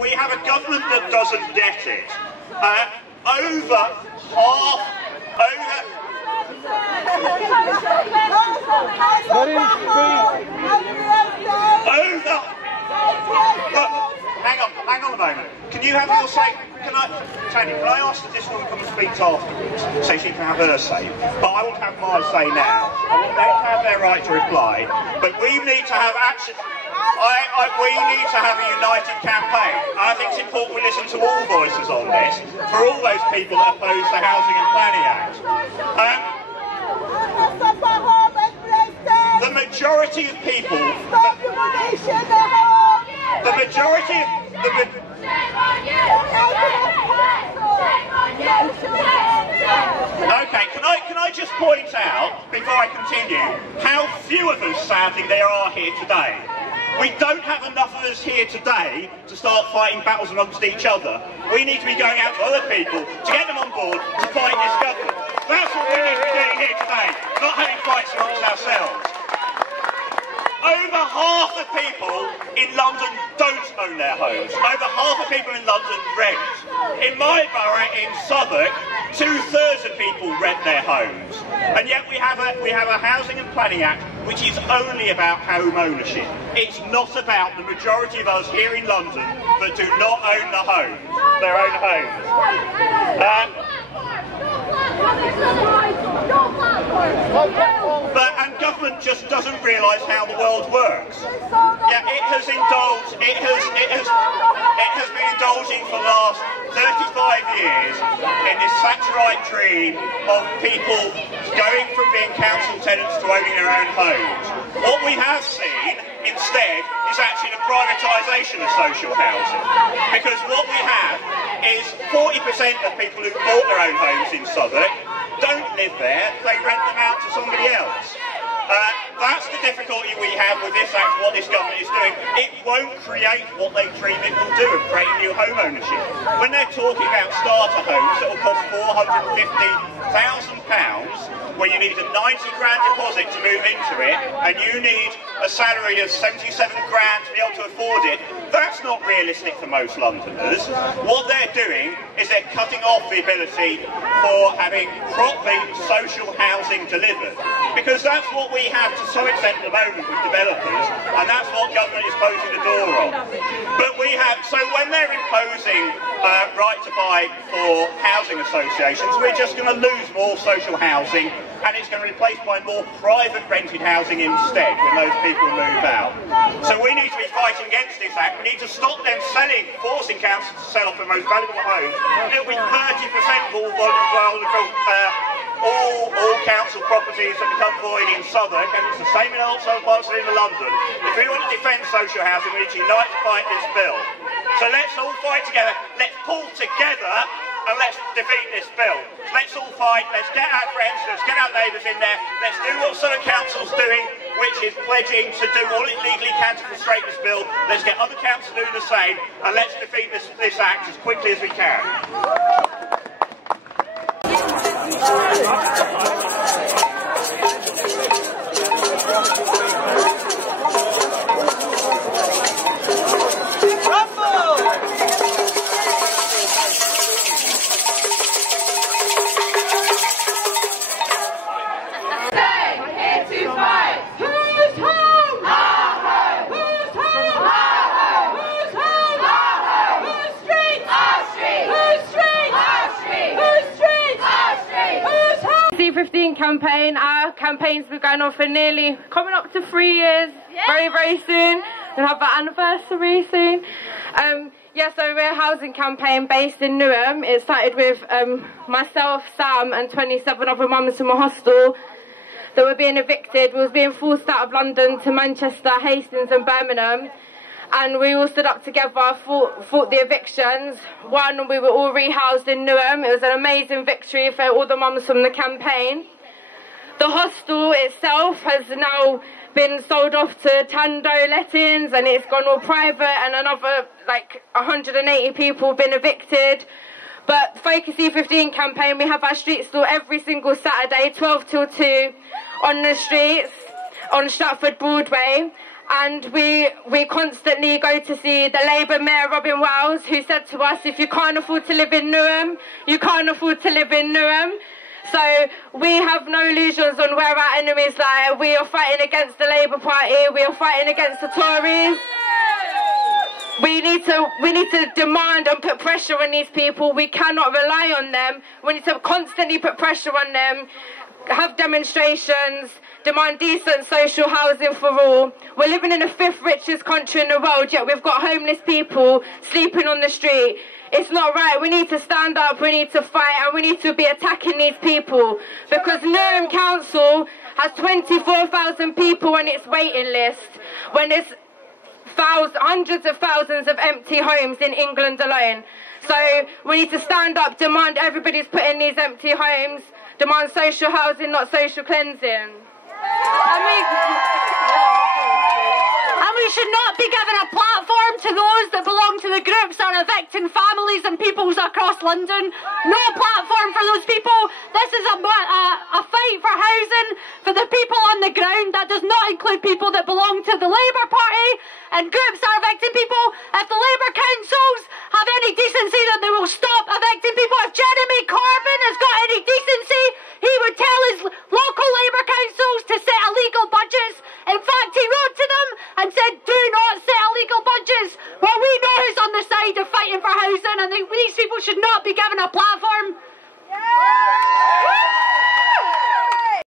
we have a government that doesn't get it. Over half, hang on a moment. Can you have your say? Tanya, can I ask that this woman come and speak afterwards so she can have her say? But I won't have my say now. I want them to have their right to reply. But we need to have action. We need to have a united campaign. I think it's important we listen to all voices on this, for all those people that oppose the Housing and Planning Act. The majority of people... The majority of... Okay, can I just point out, before I continue, how few of us, sadly, there are here today. We don't have enough of us here today to start fighting battles amongst each other. We need to be going out to other people to get them on board to fight this government. That's what we need to be doing here today, not having fights amongst ourselves. Over half the people in London don't own their homes. Over half the people in London rent. In my borough, in Southwark, 2/3 of people rent their homes. And yet we have a Housing and Planning Act which is only about home ownership. It's not about the majority of us here in London that do not own their own homes. And government just doesn't realise how the world works. Yeah, it has been indulging for the last 35 years in this Thatcherite dream of people going from being council tenants to owning their own homes. What we have seen instead is actually the privatisation of social housing, because what we have is 40% of people who bought their own homes in Southwark don't live there, they rent them out to somebody else. That's the difficulty we have with this act, what this government is doing. It won't create what they dream it will do of creating new home ownership. When they're talking about starter homes that will cost £450,000, where you need a 90 grand deposit to move into it, and you need a salary of 77 grand to be able to afford it, that's not realistic for most Londoners. What they're doing is they're cutting off the ability for having properly social housing delivered. Because that's what we have to some extent at the moment with developers, and that's what government is closing the door on. But we have, so when they're imposing right to buy for housing associations, we're just going to lose more social housing, and it's going to be replaced by more private rented housing instead when those people move out. So we need to be fighting against this act. We need to stop them forcing councils to sell off the most valuable homes. It'll be 30% of all council properties that become void in Southwark, and it's the same in all parts of London. If we want to defend social housing, we need to unite to fight this bill. So let's all fight together. Let's pull together and let's defeat this bill. So let's all fight, let's get our friends, let's get our neighbours in there, let's do what Southwark Council's doing, which is pledging to do all it legally can to frustrate this bill. Let's get other councils doing the same, and let's defeat this act as quickly as we can. Campaign. Our campaign's been going on for nearly coming up to 3 years. Yeah. Very soon. We'll have our anniversary soon. So we're a housing campaign based in Newham. It started with myself, Sam, and 27 other mums from a hostel that were being evicted. We was being forced out of London to Manchester, Hastings and Birmingham. And we all stood up together, fought the evictions. One, we were all rehoused in Newham. It was an amazing victory for all the mums from the campaign. The hostel itself has now been sold off to Tando lettings, and it's gone all private, and another 180 people have been evicted. But Focus E15 campaign, we have our street stall every single Saturday, 12 till 2, on the streets, on Stratford Broadway. And we constantly go to see the Labour Mayor, Robin Wells, who said to us, if you can't afford to live in Newham, you can't afford to live in Newham. So we have no illusions on where our enemies lie. We are fighting against the Labour Party. We are fighting against the Tories. We need to demand and put pressure on these people. We cannot rely on them. We need to constantly put pressure on them, have demonstrations, demand decent social housing for all. We're living in the 5th richest country in the world, yet we've got homeless people sleeping on the street. It's not right. We need to stand up, we need to fight, and we need to be attacking these people. Because Newham Council has 24,000 people on its waiting list, when there's hundreds of thousands of empty homes in England alone. So we need to stand up, demand everybody's put in these empty homes, demand social housing, not social cleansing. And we should not be giving a platform to those that belong to the groups that are evicting families and peoples across London. No platform for those people. This is a fight for housing for the people on the ground. That does not include people that belong to the Labour Party and groups that are evicting people. If the Labour councils have any decency, then they will stop evicting people. If